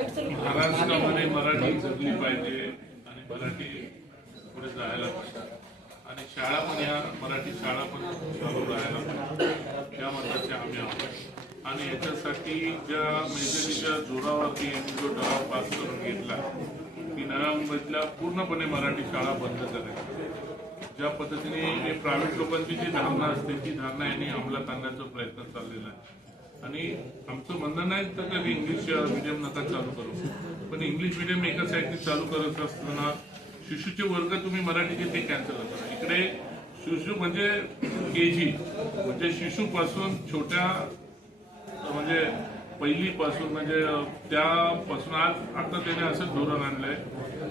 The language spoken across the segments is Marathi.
महाराष्ट्रामध्ये मराठी जगली पाहिजे आणि मराठी पुढे जायला पाहिजे आणि शाळा पण या मराठी शाळा पण चालू राहायला पाहिजे या मताचे आम्ही आहोत। आणि याच्यासाठी ज्या मेजरीच्या जोरावरती जो ठराव पास करून घेतला की नव्या मुंबईतल्या पूर्णपणे मराठी शाळा बंद करायची, ज्या पद्धतीने प्रायव्हेट लोकांची जी धारणा असते ती धारणा यांनी अंमलात आणण्याचा प्रयत्न चाललेला आहे। आणि आमचं म्हणणं नाही तर इंग्लिश मीडियम नका चालू करू, पण इंग्लिश मीडियम एका साईडने चालू करत असताना शिशूचे वर्ग तुम्ही मराठीचे ते कॅन्सल करा। इकडे शिशू म्हणजे केजी म्हणजे शिशूपासून छोट्या म्हणजे पहिलीपासून म्हणजे त्यापासून आज आता त्याने असं धोरण आणलंय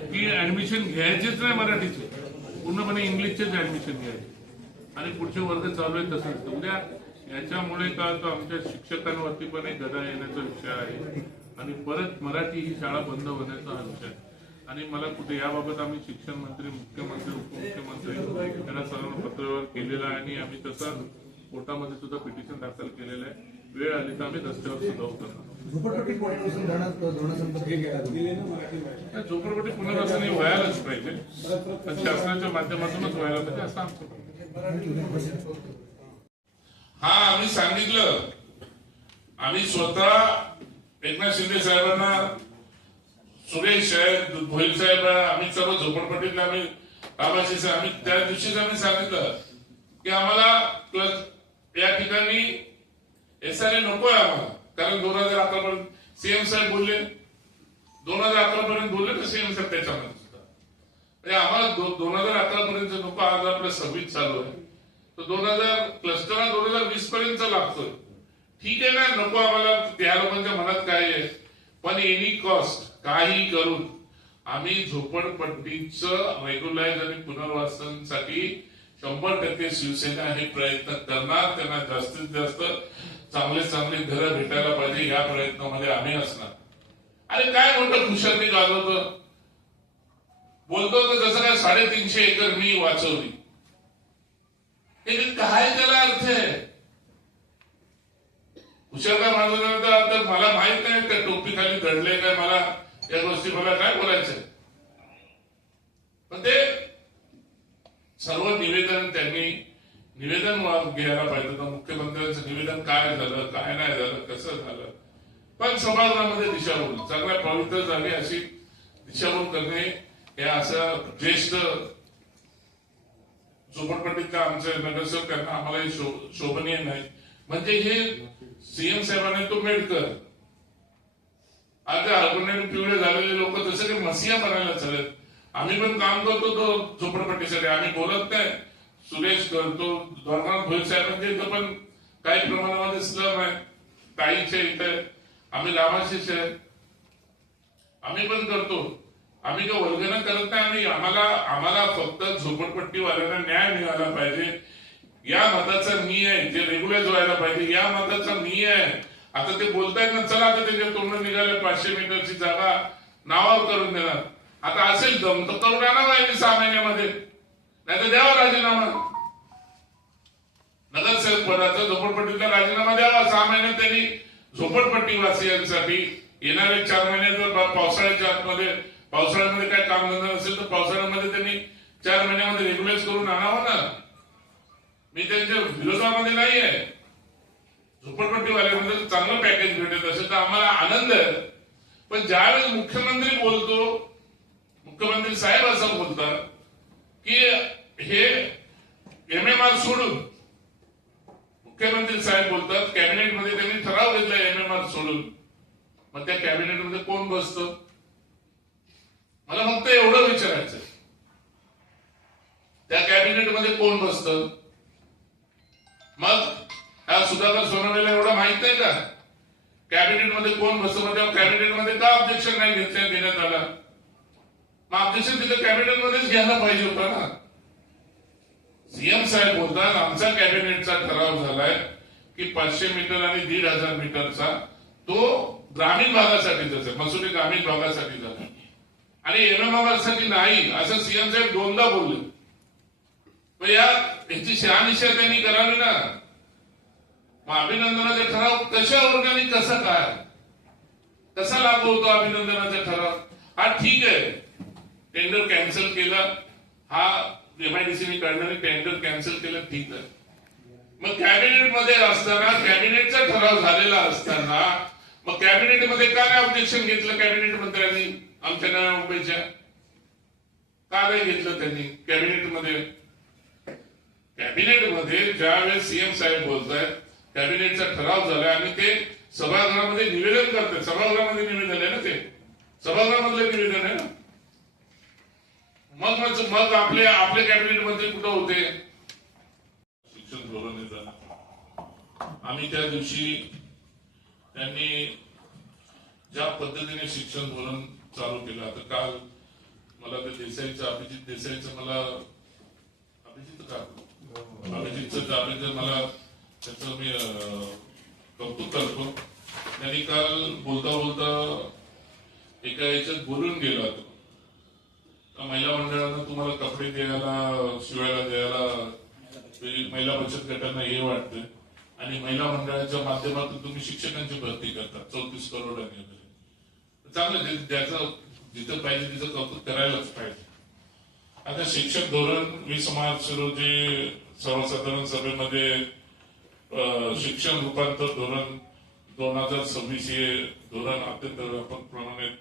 की ऍडमिशन घ्यायचेच नाही मराठीचे, पूर्णपणे इंग्लिशचेच ऍडमिशन घ्यायचे आणि पुढचे वर्ग चालू आहेत तसंच। उद्या याच्यामुळे का तो आमच्या शिक्षकांवरती पण एक गदा येण्याचा विषय आहे आणि परत मराठी ही शाळा बंद होण्याचा हा विषय आहे। आणि मला कुठे याबाबत आम्ही शिक्षण मंत्री, मुख्यमंत्री, उपमुख्यमंत्री यांना सर्वांना पत्रव्यवहार केलेला आहे आणि आम्ही तसा कोर्टामध्ये सुद्धा पिटिशन दाखल केलेलं आहे। वेळ आली तर आम्ही रस्त्यावर सुद्धा उतरणार। झोपडपट्टी पुनर्वसन व्हायलाच पाहिजे, पण शासनाच्या माध्यमातूनच व्हायला पाहिजे असं आमचं। हा आम्ही सांगितलं, आम्ही स्वतः एकनाथ शिंदे साहेबांना, सुरेश साहेब, भोईर साहेब, आम्ही सर्व झोपडपट्टीतले आम्ही आवासीस आम्ही त्या दिवशीच आम्ही सांगितलं की आम्हाला या ठिकाणी एसआरए नकोय आम्हाला, कारण 2011 पर्यंत सीएम साहेब बोलले, 2011 पर्यंत बोलले ना सीएम साहेब त्याच्यामध्ये सुद्धा, म्हणजे आम्हाला 2011 पर्यंत नको, आज आपलं 26 चालू आहे तर 2000 क्लस्टर 2020 पर्यंत लागतोय। ठीक आहे ना, नको आम्हाला, त्या लोकांच्या मनात काय आहे, पण एनी कॉस्ट काही करून आम्ही झोपडपट्टीचं रेग्युलाइज आणि पुनर्वसनासाठी 100% शिवसेना हे प्रयत्न करणार। त्यांना जास्तीत जास्त चांगले घरं भेटायला पाहिजे या प्रयत्नामध्ये आम्ही असणार। अरे काय मोठं खुशाली गाजवतो, बोलतो तर जसं काय 350 एकर मी वाचवली, काय त्याला अर्थ आहे? हुशारला माझं तर मला माहित नाही त्या टोपी खाली दडले काय, मला या गोष्टी मला काय बोलायचंय, पण ते सर्व निवेदन त्यांनी निवेदन घ्यायला पाहिजे होतं। मुख्यमंत्र्यांचं निवेदन काय झालं, काय नाही झालं, कसं झालं, पण समाजामध्ये दिशाभूल चांगल्या पवित्र झाली अशी दिशाभूल करणे हे असं ज्येष्ठ झोपडपट्टीतल्या आमचे नगरसेवक त्यांना आम्हाला शोभनीय नाही। म्हणजे हे सीएम साहेबांनी तो मेडकर आता हरगुंडे पिवळे झालेले लोक जसं काही मसिया बनायला चालत। आम्ही पण काम करतो तो झोपडपट्टीसाठी, आम्ही बोलत नाही, सुरेश करतो, दोरनाथ भोईर साहेबांच्या इथं पण काही प्रमाणामध्ये स्लम आहे, ताईच्या इथं आम्ही लाभाशीच आहे, आम्ही पण करतो, आम्ही का वर्गण करत नाही। आम्हाला फक्त झोपडपट्टीवाल्यांना न्याय मिळाला पाहिजे या मताचा मी आहे, जे रेग्युलर व्हायला पाहिजे या मताचा मी आहे। आता ते बोलतायत ना, चला आता त्याच्या तोंड निघाले 500 मीटरची जागा नावावर करून देणार, आता असेल दम तर करून आणावा 6 महिन्यामध्ये, नाही तर द्यावा राजीनामा, नगरसेवक पदाचा झोपडपट्टीचा राजीनामा द्यावा। 6 महिन्यात त्यांनी झोपडपट्टी वासियांसाठी येणारे 4 महिने जर पावसाळ्याच्या आतमध्ये, पावसाळ्यामध्ये काय कामधंदा नसेल तर पावसाळ्यामध्ये त्यांनी 4 महिन्यामध्ये रेग्युलाइज करून आणावं ना। मी त्यांच्या विरोधामध्ये नाही आहे, झोपडपट्टीवाल्यांमध्ये चांगलं पॅकेज भेटत असेल तर आम्हाला आनंद आहे, पण ज्यावेळेस मुख्यमंत्री बोलतो, मुख्यमंत्री साहेब असं बोलतात की हे एमएमआर सोडून, मुख्यमंत्री साहेब बोलतात कॅबिनेटमध्ये त्यांनी ठराव घेतला एमएमआर सोडून, मग त्या कॅबिनेटमध्ये कोण बसतं? मला फक्त एवढं विचारायचं, त्या कॅबिनेटमध्ये कोण बसतं? मग हा सुधाकर सोनवणेला एवढं माहित नाही का कॅबिनेटमध्ये कोण बसतं? मग त्या कॅबिनेटमध्ये का ऑब्जेक्शन नाही घेण्यात आला? मग ऑब्जेक्शन तिथे कॅबिनेटमध्येच घ्यायला पाहिजे होतं ना। सीएम साहेब बोलतात आमचा कॅबिनेटचा ठराव झालाय की 500 मीटर आणि 1500 मीटरचा तो ग्रामीण भागासाठीच आहे, मसुरी ग्रामीण भागासाठी झाला आणि एमएमआर साठी नाही असं सीएम साहेब 2दा बोलले। याची शहानिशा त्यांनी करावी ना। मग अभिनंदनाचा ठराव कशावर आणि कसं काय? कसा लागू होतो अभिनंदनाचा ठराव? हा ठीक आहे, टेंडर कॅन्सल केलं, हा एमआयडीसीने काढणारे टेंडर कॅन्सल केलं, ठीक आहे. मग कॅबिनेट मध्ये असताना, कॅबिनेटचा ठराव झालेला असताना मग कॅबिनेट मध्ये का नाही ऑब्जेक्शन घेतलं कॅबिनेट मंत्र्यांनी आमच्या नव्या मुंबईच्या? का नाही घेतलं त्यांनी कॅबिनेटमध्ये? कॅबिनेटमध्ये ज्या वेळेस सीएम साहेब बोलतायत, कॅबिनेटचा ठराव झाला आणि ते सभागृहामध्ये निवेदन करतात, सभागृहामध्ये निवेदन आहे ना, ते सभागृहामधलं निवेदन आहे ना. मग आपले कॅबिनेट मंत्री कुठं होते? शिक्षण धोरण येतं. आम्ही त्या दिवशी त्यांनी ज्या पद्धतीने शिक्षण धोरण चालू केलं, आता काल मला ते देसाईचं, अभिजित देसाईचं, मला अभिजितचं मला त्याचं मी कौतुक करतो. त्यांनी काल बोलता बोलता एका याच्यात बोलून गेला होता, महिला मंडळांना तुम्हाला कपडे द्यायला, शिवायला द्यायला महिला बचत गटांना हे वाटतं आणि महिला मंडळाच्या माध्यमातून तुम्ही शिक्षकांची भरती करता 34 करोडांनी वगैरे. चांगलं, ज्याचं जिथं पाहिजे तिथं कौतुक करायलाच पाहिजे. आता शिक्षक धोरण 20 मार्च रोजी सर्वसाधारण सभेमध्ये शिक्षण रूपांतर धोरण 2026 हे धोरण अत्यंत व्यापक प्रमाणात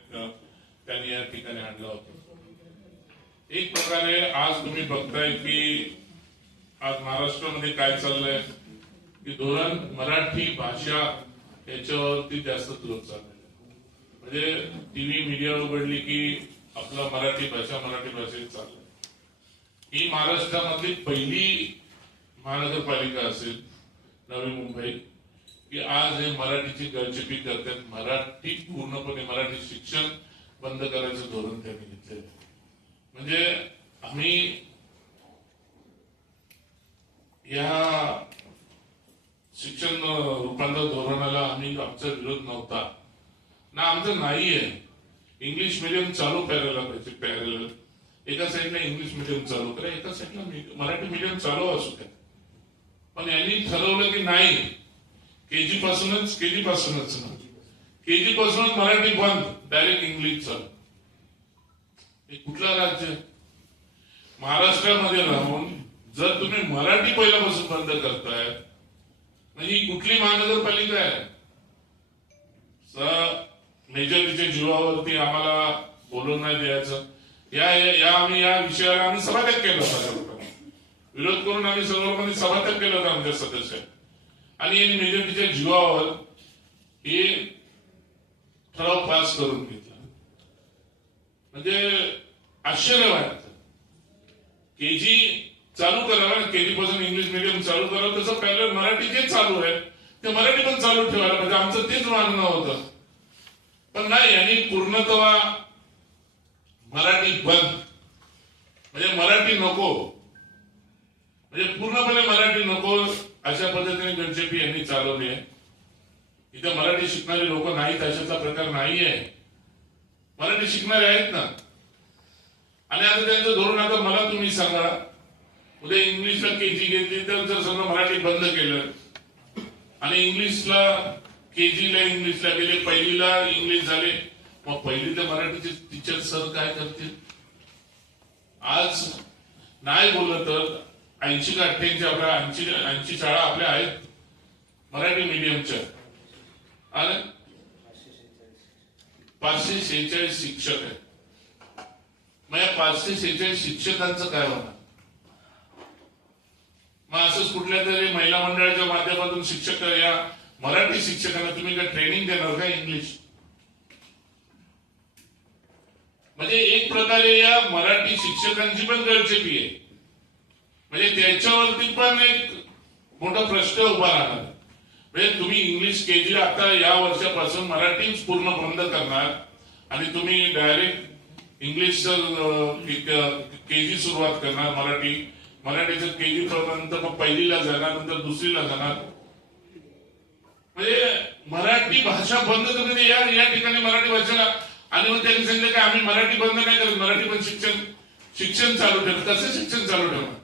त्यांनी या ठिकाणी आणलं होतं. एक प्रकारे आज तुम्ही बघताय की आज महाराष्ट्रामध्ये काय चाललंय की धोरण मराठी भाषा याच्यावरती जास्त जोर चाललेला. म्हणजे टीव्ही मीडिया उघडली की आपला मराठी भाषेत चाललंय. ही महाराष्ट्रामधली पहिली महानगरपालिका असेल नवी मुंबई की आज हे मराठीची गळचेपी करतात. मराठी पूर्णपणे मराठी शिक्षण बंद करायचं धोरण त्यांनी घेतलेलं. म्हणजे आम्ही या शिक्षण रूपांतर धोरणाला आमचा विरोध नव्हता ना, आमचं नाहीये. इंग्लिश मिडियम चालू करायला पाहिजे, पॅरलल. एका साईडला इंग्लिश मिडियम चालू करा, एका साईडला मराठी मिडियम चालू असू द्या. पण यांनी ठरवलं की नाही, केजी पासूनच मराठी बंद, डायरेक्ट इंग्लिश चालू. हे कुठलं राज्य? महाराष्ट्रामध्ये राहून जर तुम्ही मराठी पहिल्यापासून बंद करताय, म्हणजे ही कुठली महानगरपालिका आहे? मेजॉरिटीच्या जीवावरती आम्हाला बोलून नाही द्यायचं. आम्ही या विषयाला आम्ही सभात्याग केला होता, विरोध करून आम्ही सर्वांमध्ये सभात्याग केला होता आमच्या सदस्य, आणि मेजॉरिटीच्या जीवावर हे ठराव पास करून घेतला. म्हणजे आश्चर्य वाटतं. केजी चालू करावं, केजी पासून इंग्लिश मिडियम चालू करावं, तसं पॅरलल मराठी जे चालू आहे ते मराठी पण चालू ठेवायला पाहिजे. आमचं तेच मागणं होतं. पण नाही, यांनी पूर्णतः मराठी बंद, म्हणजे मराठी नको, म्हणजे पूर्णपणे मराठी नको अशा पद्धतीने गळचेपी यांनी चालवली आहे. इथे मराठी शिकणारे लोक नाहीत अशाचा प्रकार नाही आहे. मराठी शिकणारे आहेत ना. आणि आता त्यांचं धोरण, आता मला तुम्ही सांगा, उद्या इंग्लिशला केजी घेतली तर जर समजा मराठी बंद केलं आणि केजीला इंग्लिशला गेले, पहिलीला इंग्लिश झाले, मग पहिली तर मराठीचे टीचर सर काय करतील? आज नाही बोललं तर 80 का 88 आपल्या 80 शाळा आपल्या आहेत मराठी मीडियमच्या, आणि 546 शिक्षक आहेत. मग या 546 शिक्षकांचं काय होणार? मग असंच कुठल्या तरी महिला मंडळाच्या माध्यमातून शिक्षक, या मराठी शिक्षकांना तुम्ही काय ट्रेनिंग देणार का इंग्लिश? म्हणजे एक प्रकारे या मराठी शिक्षकांची पण गळचेपी आहे. म्हणजे त्याच्यावरती पण एक मोठा प्रश्न उभा राहणार. म्हणजे तुम्ही इंग्लिश केजी आता या वर्षापासून मराठी पूर्ण बंद करणार आणि तुम्ही डायरेक्ट इंग्लिश केजी सुरुवात करणार. मराठीचं केजी नंतर मग पहिलीला जाणार, नंतर दुसरीला जाणार. म्हणजे मराठी भाषा बंद करणे या ठिकाणी मराठी भाषेला, आणि मग त्यांनी सांगितलं की आम्ही मराठी बंद नाही करत, मराठी पण शिक्षण चालू ठेवलं. कसं शिक्षण चालू ठेवणार?